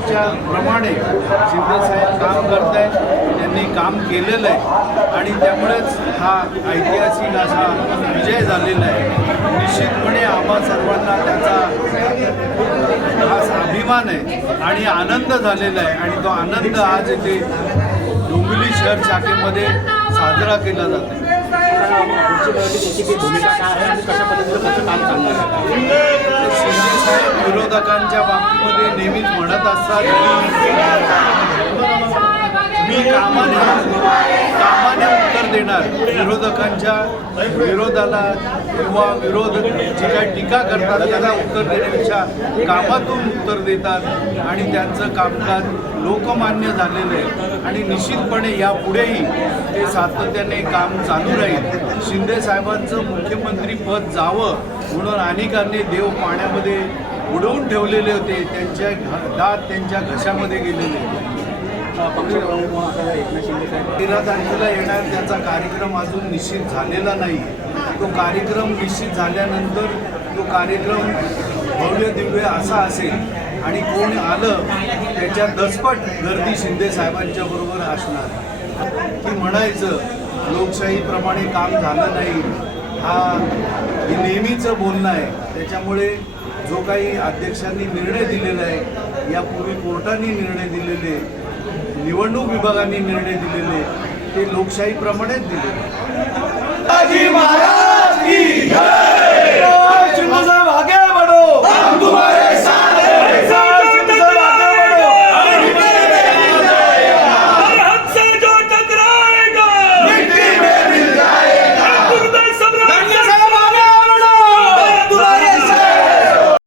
प्रमाणे शिंदेसाहेब काम करत आहेत त्यांनी काम केलेलं आहे. आणि त्यामुळेच हा ऐतिहासिक असा विजय झालेला आहे. निश्चितपणे आम्हा सर्वांना त्याचा खास अभिमान आहे आणि आनंद झालेला आहे. आणि तो आनंद आज इथे डोंबिवली शहर शाखेमध्ये साजरा केला जातो त्याची भूमिका काय आहे आणि कशा पद्धतीनं कसं काम चालणार आहे शिंदे साहेब विरोधकांच्या बाबतीमध्ये नेहमीच म्हणत असतात की मी कामाने कामाने विरोधकांच्या विरोधाला किंवा विरोध जी काही टीका करतात त्याला उत्तर देण्यापेक्षा कामातून उत्तर देतात आणि त्यांचं कामकाज लोकमान्य झालेलं आहे. आणि निश्चितपणे यापुढेही ते सातत्याने काम चालू राहील. शिंदे साहेबांचं मुख्यमंत्री पद जावं म्हणून अनेकांनी देव पाण्यामध्ये उडवून ठेवलेले होते त्यांच्या दात त्यांच्या घशामध्ये गेलेले पक्षप्रमुख आता एकनाथ शिंदे साहेब तेरा तारखेला येणार त्याचा कार्यक्रम अजून निश्चित झालेला नाही. तो कार्यक्रम निश्चित झाल्यानंतर तो कार्यक्रम भव्य दिव्य असा असेल आणि कोण आलं त्याच्या दसपट गर्दी शिंदे साहेबांच्या बरोबर असणार. की म्हणायचं लोकशाहीप्रमाणे काम झालं नाही. हा हे नेहमीचं बोलणं आहे. त्याच्यामुळे जो काही अध्यक्षांनी निर्णय दिलेला आहे यापूर्वी कोर्टाने निर्णय दिलेले निवडणूक विभागाने निर्णय दिलेले ते लोकशाहीप्रमाणेच दिलेले